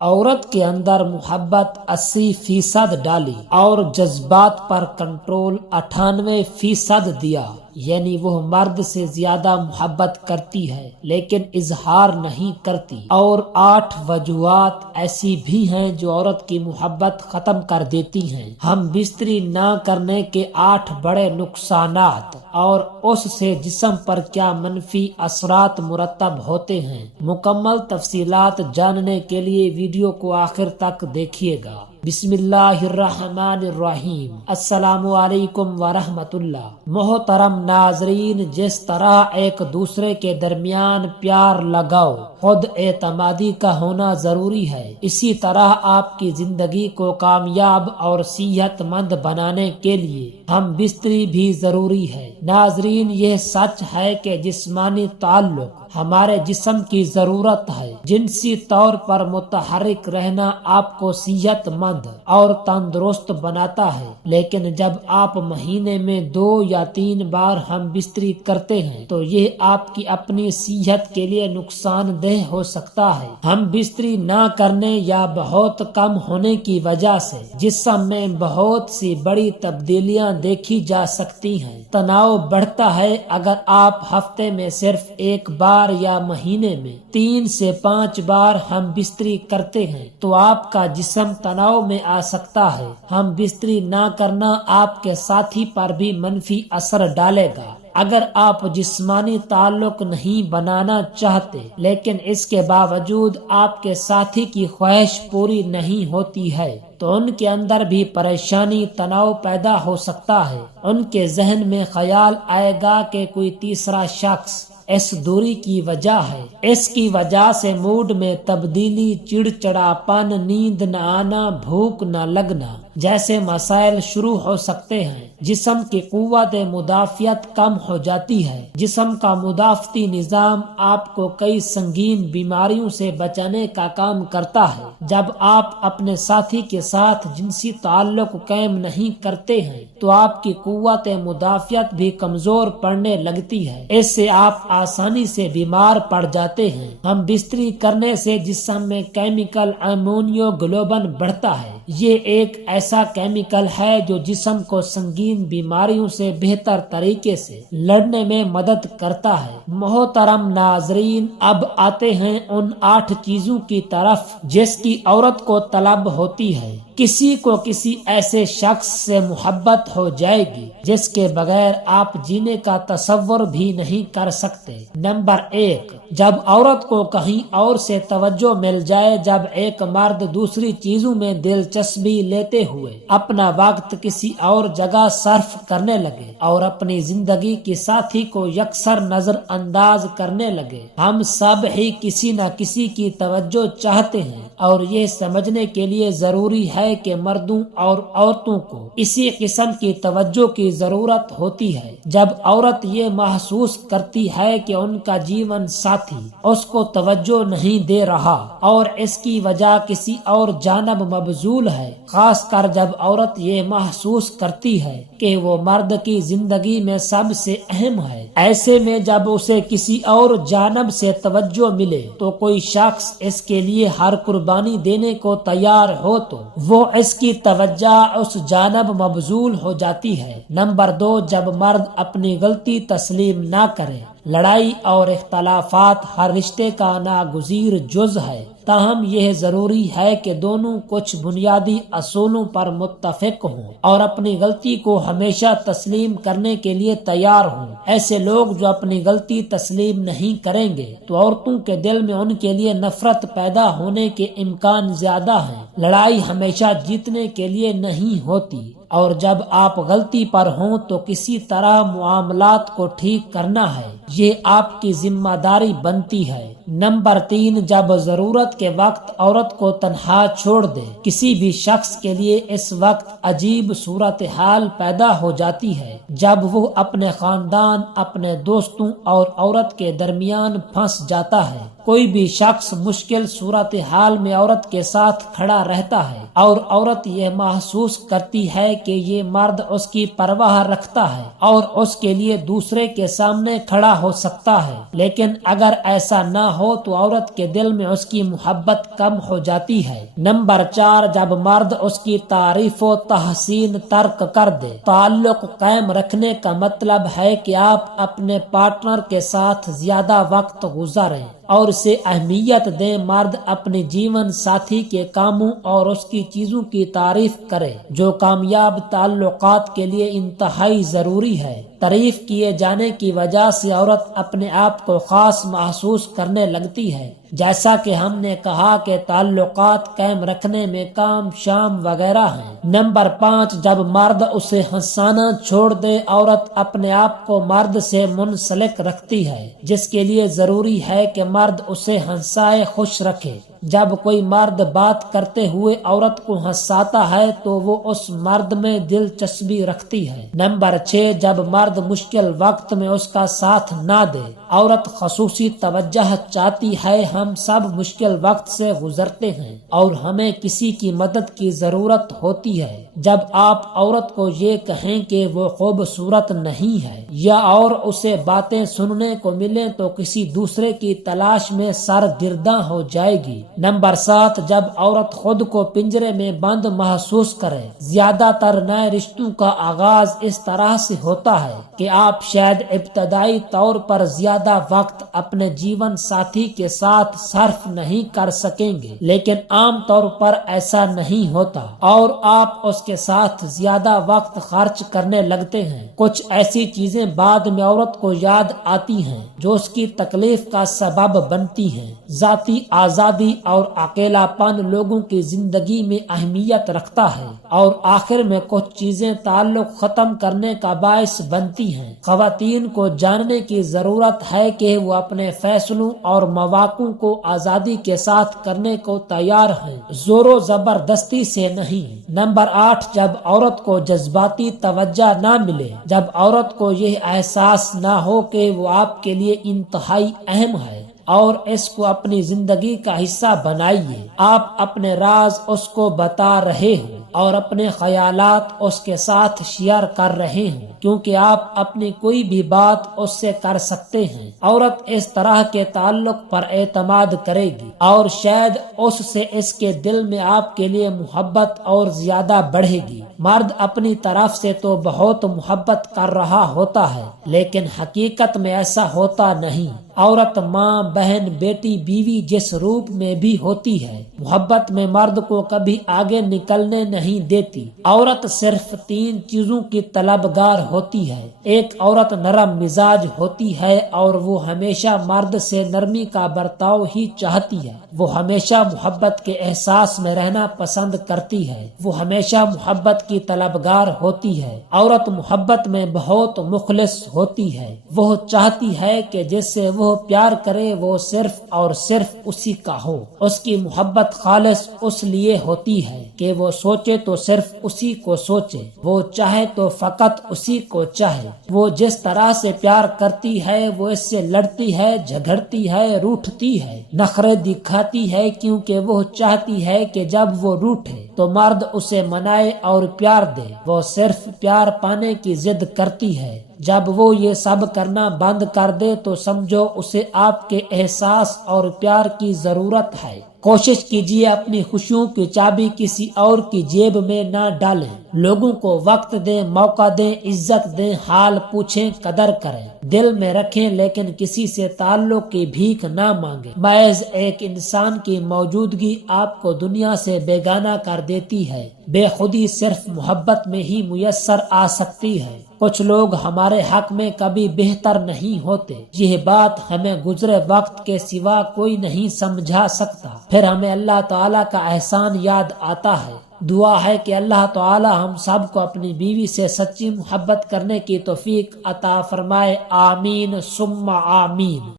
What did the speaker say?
عورت کے اندر محبت 80% ڈالی اور جذبات پر کنٹرول 98% دیا، یعنی وہ مرد سے زیادہ محبت کرتی ہے لیکن اظہار نہیں کرتی۔ اور 8 وجوہات ایسی بھی ہیں جو عورت کی محبت ختم کر دیتی ہیں۔ ہم بستری نہ کرنے کے 8 بڑے نقصانات اور اس سے جسم پر کیا منفی اثرات مرتب ہوتے ہیں۔ مکمل تفصیلات جاننے کے لیے ویڈیو کو آخر تک دیکھیے گا۔ بسم اللہ الرحمن الرحیم۔ السلام علیکم ورحمۃ اللہ۔ محترم ناظرین، جس طرح ایک دوسرے کے درمیان پیار لگاؤ خود اعتمادی کا ہونا ضروری ہے، اسی طرح آپ کی زندگی کو کامیاب اور صحت مند بنانے کے لیے ہم بستری بھی ضروری ہے۔ ناظرین، یہ سچ ہے کہ جسمانی تعلق ہمارے جسم کی ضرورت ہے۔ جنسی طور پر متحرک رہنا آپ کو صحت مند اور تندرست بناتا ہے، لیکن جب آپ مہینے میں 2 یا 3 بار ہم بستری کرتے ہیں تو یہ آپ کی اپنی صحت کے لیے نقصان دہ ہو سکتا ہے۔ ہم بستری نہ کرنے یا بہت کم ہونے کی وجہ سے جسم میں بہت سی بڑی تبدیلیاں دیکھی جا سکتی ہیں۔ تناؤ بڑھتا ہے۔ اگر آپ ہفتے میں صرف 1 بار یا مہینے میں 3 سے 5 بار ہم بستری کرتے ہیں تو آپ کا جسم تناؤ میں آ سکتا ہے۔ ہم بستری نہ کرنا آپ کے ساتھی پر بھی منفی اثر ڈالے گا۔ اگر آپ جسمانی تعلق نہیں بنانا چاہتے لیکن اس کے باوجود آپ کے ساتھی کی خواہش پوری نہیں ہوتی ہے تو ان کے اندر بھی پریشانی، تناؤ پیدا ہو سکتا ہے۔ ان کے ذہن میں خیال آئے گا کہ کوئی تیسرا شخص اس دوری کی وجہ ہے۔ اس کی وجہ سے موڈ میں تبدیلی، چڑچڑاپن، نیند نہ آنا، بھوک نہ لگنا جیسے مسائل شروع ہو سکتے ہیں۔ جسم کی قوت مدافعت کم ہو جاتی ہے۔ جسم کا مدافعتی نظام آپ کو کئی سنگین بیماریوں سے بچانے کا کام کرتا ہے۔ جب آپ اپنے ساتھی کے ساتھ جنسی تعلق قائم نہیں کرتے ہیں تو آپ کی قوت مدافعت بھی کمزور پڑنے لگتی ہے۔ اس سے آپ آسانی سے بیمار پڑ جاتے ہیں۔ ہم بستری کرنے سے جسم میں کیمیکل امونیو گلوبن بڑھتا ہے۔ یہ ایک ایسا کیمیکل ہے جو جسم کو سنگین بیماریوں سے بہتر طریقے سے لڑنے میں مدد کرتا ہے۔ محترم ناظرین، اب آتے ہیں ان 8 چیزوں کی طرف جس کی عورت کو طلب ہوتی ہے۔ کسی کو کسی ایسے شخص سے محبت ہو جائے گی جس کے بغیر آپ جینے کا تصور بھی نہیں کر سکتے۔ نمبر 1، جب عورت کو کہیں اور سے توجہ مل جائے۔ جب ایک مرد دوسری چیزوں میں دلچسپی لیتے ہوئے اپنا وقت کسی اور جگہ صرف کرنے لگے اور اپنی زندگی کی ساتھی کو یکسر نظر انداز کرنے لگے۔ ہم سب ہی کسی نہ کسی کی توجہ چاہتے ہیں اور یہ سمجھنے کے لیے ضروری ہے کہ مردوں اور عورتوں کو اسی قسم کی توجہ کی ضرورت ہوتی ہے۔ جب عورت یہ محسوس کرتی ہے کہ ان کا جیون ساتھی اس کو توجہ نہیں دے رہا اور اس کی وجہ کسی اور جانب مبذول ہے، خاص کر جب عورت یہ محسوس کرتی ہے کہ وہ مرد کی زندگی میں سب سے اہم ہے، ایسے میں جب اسے کسی اور جانب سے توجہ ملے تو کوئی شخص اس کے لیے ہر قربانی دینے کو تیار ہو تو وہ اس کی توجہ اس جانب مبذول ہو جاتی ہے۔ نمبر 2، جب مرد اپنی غلطی تسلیم نہ کرے۔ لڑائی اور اختلافات ہر رشتے کا ناگزیر جز ہے، تاہم یہ ضروری ہے کہ دونوں کچھ بنیادی اصولوں پر متفق ہوں اور اپنی غلطی کو ہمیشہ تسلیم کرنے کے لیے تیار ہوں۔ ایسے لوگ جو اپنی غلطی تسلیم نہیں کریں گے تو عورتوں کے دل میں ان کے لیے نفرت پیدا ہونے کے امکان زیادہ ہیں۔ لڑائی ہمیشہ جیتنے کے لیے نہیں ہوتی اور جب آپ غلطی پر ہوں تو کسی طرح معاملات کو ٹھیک کرنا ہے، یہ آپ کی ذمہ داری بنتی ہے۔ نمبر 3، جب ضرورت کے وقت عورت کو تنہا چھوڑ دے۔ کسی بھی شخص کے لیے اس وقت عجیب صورتحال پیدا ہو جاتی ہے جب وہ اپنے خاندان، اپنے دوستوں اور عورت کے درمیان پھنس جاتا ہے۔ کوئی بھی شخص مشکل صورتحال میں عورت کے ساتھ کھڑا رہتا ہے اور عورت یہ محسوس کرتی ہے کہ یہ مرد اس کی پرواہ رکھتا ہے اور اس کے لیے دوسرے کے سامنے کھڑا ہو سکتا ہے، لیکن اگر ایسا نہ ہو تو عورت کے دل میں اس کی محبت کم ہو جاتی ہے۔ نمبر 4، جب مرد اس کی تعریف و تحسین ترک کر دے۔ تعلق قائم رکھنے کا مطلب ہے کہ آپ اپنے پارٹنر کے ساتھ زیادہ وقت گزاریں اور اسے اہمیت دیں۔ مرد اپنے جیون ساتھی کے کاموں اور اس کی چیزوں کی تعریف کرے جو کامیاب تعلقات کے لیے انتہائی ضروری ہے۔ تعریف کیے جانے کی وجہ سے عورت اپنے آپ کو خاص محسوس کرنے لگتی ہے، جیسا کہ ہم نے کہا کہ تعلقات قائم رکھنے میں کام شام وغیرہ ہیں۔ نمبر 5، جب مرد اسے ہنسانا چھوڑ دے۔ عورت اپنے آپ کو مرد سے منسلک رکھتی ہے، جس کے لیے ضروری ہے کہ مرد اسے ہنسائے، خوش رکھے۔ جب کوئی مرد بات کرتے ہوئے عورت کو ہنساتا ہے تو وہ اس مرد میں دلچسپی رکھتی ہے۔ نمبر 6، جب مرد مشکل وقت میں اس کا ساتھ نہ دے۔ عورت خصوصی توجہ چاہتی ہے۔ ہم سب مشکل وقت سے گزرتے ہیں اور ہمیں کسی کی مدد کی ضرورت ہوتی ہے۔ جب آپ عورت کو یہ کہیں کہ وہ خوبصورت نہیں ہے یا اور اسے باتیں سننے کو ملیں تو کسی دوسرے کی تلاش میں سرگرداں ہو جائے گی۔ نمبر 7، جب عورت خود کو پنجرے میں بند محسوس کرے۔ زیادہ تر نئے رشتوں کا آغاز اس طرح سے ہوتا ہے کہ آپ شاید ابتدائی طور پر زیادہ وقت اپنے جیون ساتھی کے ساتھ صرف نہیں کر سکیں گے، لیکن عام طور پر ایسا نہیں ہوتا اور آپ اس کے ساتھ زیادہ وقت خرچ کرنے لگتے ہیں۔ کچھ ایسی چیزیں بعد میں عورت کو یاد آتی ہیں جو اس کی تکلیف کا سبب بنتی ہیں۔ ذاتی آزادی اور اکیلا پن لوگوں کی زندگی میں اہمیت رکھتا ہے اور آخر میں کچھ چیزیں تعلق ختم کرنے کا باعث بنتی ہیں۔ خواتین کو جاننے کی ضرورت ہے کہ وہ اپنے فیصلوں اور مواقع کو آزادی کے ساتھ کرنے کو تیار ہیں، زور و زبردستی سے نہیں۔ نمبر 8، جب عورت کو جذباتی توجہ نہ ملے۔ جب عورت کو یہ احساس نہ ہو کہ وہ آپ کے لیے انتہائی اہم ہے اور اس کو اپنی زندگی کا حصہ بنائیے۔ آپ اپنے راز اس کو بتا رہے ہوں اور اپنے خیالات اس کے ساتھ شیئر کر رہے ہوں، کیونکہ آپ اپنی کوئی بھی بات اس سے کر سکتے ہیں۔ عورت اس طرح کے تعلق پر اعتماد کرے گی اور شاید اس سے اس کے دل میں آپ کے لیے محبت اور زیادہ بڑھے گی۔ مرد اپنی طرف سے تو بہت محبت کر رہا ہوتا ہے، لیکن حقیقت میں ایسا ہوتا نہیں۔ عورت ماں، بہن، بیٹی، بیوی جس روپ میں بھی ہوتی ہے، محبت میں مرد کو کبھی آگے نکلنے نہیں دیتی۔ عورت صرف 3 چیزوں کی طلبگار ہوتی ہے۔ ایک، عورت نرم مزاج ہوتی ہے اور وہ ہمیشہ مرد سے نرمی کا برتاؤ ہی چاہتی ہے۔ وہ ہمیشہ محبت کے احساس میں رہنا پسند کرتی ہے۔ وہ ہمیشہ محبت کی طلبگار ہوتی ہے۔ عورت محبت میں بہت مخلص ہوتی ہے۔ وہ چاہتی ہے کہ جس سے وہ پیار کرے وہ صرف اور صرف اسی کا ہو۔ اس کی محبت خالص اس لیے ہوتی ہے کہ وہ سوچے تو صرف اسی کو سوچے، وہ چاہے تو فقط اسی کو چاہے۔ وہ جس طرح سے پیار کرتی ہے وہ اس سے لڑتی ہے، جھگڑتی ہے، روٹھتی ہے، نخرے دکھاتی ہے، کیونکہ وہ چاہتی ہے کہ جب وہ روٹھے تو مرد اسے منائے اور پیار دے۔ وہ صرف پیار پانے کی ضد کرتی ہے۔ جب وہ یہ سب کرنا بند کر دے تو سمجھو اسے آپ کے احساس اور پیار کی ضرورت ہے۔ کوشش کیجیے اپنی خوشیوں کی چابی کسی اور کی جیب میں نہ ڈالیں۔ لوگوں کو وقت دیں، موقع دیں، عزت دیں، حال پوچھیں، قدر کریں، دل میں رکھیں، لیکن کسی سے تعلق کی بھیک نہ مانگیں۔ محض ایک انسان کی موجودگی آپ کو دنیا سے بیگانہ کر دیتی ہے۔ بے خودی صرف محبت میں ہی میسر آ سکتی ہے۔ کچھ لوگ ہمارے حق میں کبھی بہتر نہیں ہوتے، یہ بات ہمیں گزرے وقت کے سوا کوئی نہیں سمجھا سکتا۔ پھر ہمیں اللہ تعالیٰ کا احسان یاد آتا ہے۔ دعا ہے کہ اللہ تعالیٰ ہم سب کو اپنی بیوی سے سچی محبت کرنے کی توفیق عطا فرمائے۔ آمین ثم آمین۔